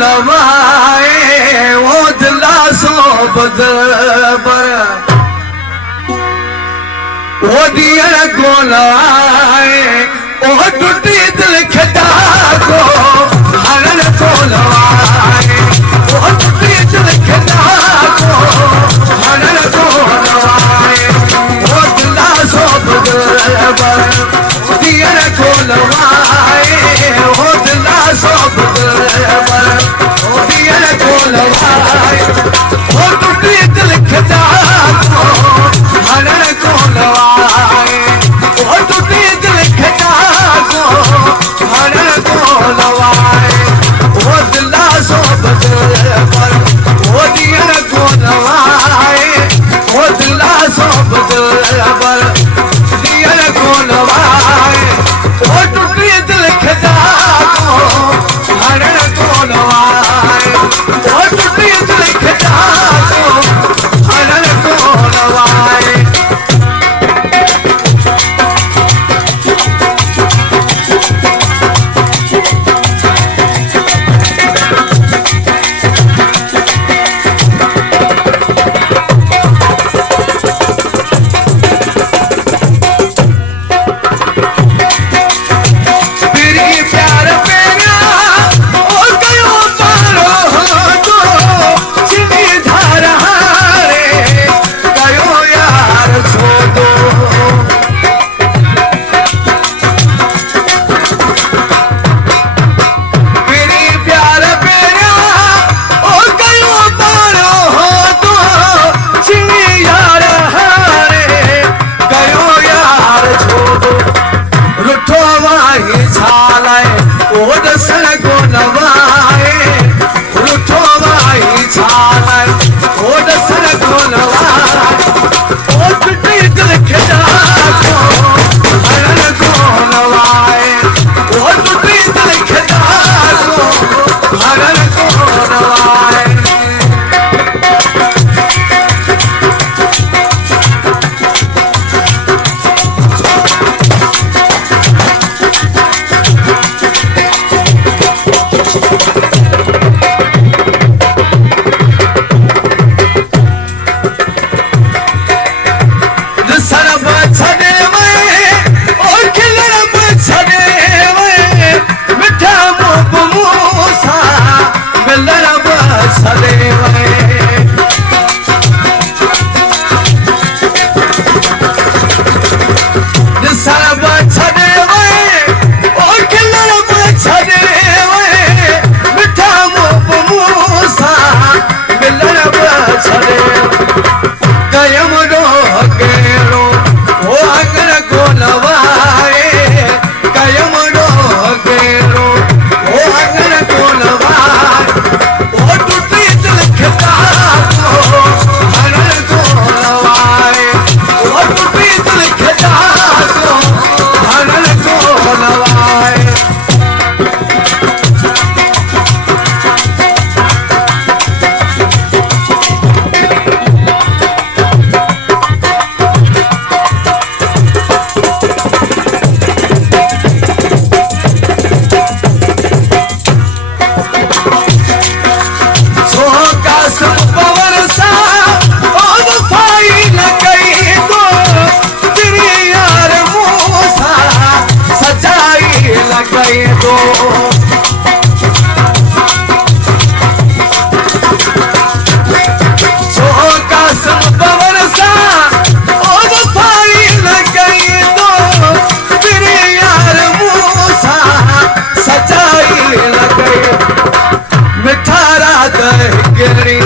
लवाए वो दिलासो बदबर वो दियल को लवाए वो टूटी दिल खता को हलन को लवाए वो टूटी दिल खता को हलन को लवाए वो दिलासो बदबर दियल को लवाए वो दिलासो बदबर दियल को लवाए वो टूटी दिल खता को हलन को लवाए वो टूटी दिल खता को हलन को लवाए वो दिलासो बदबर वो दियल को लवाए वो दिलासो बदबर दियल को लवाए वो टूटी दिल खता को हलन को लवाए वो टूटी दिल खता को हलन को लवाए मिठारा दे गिरी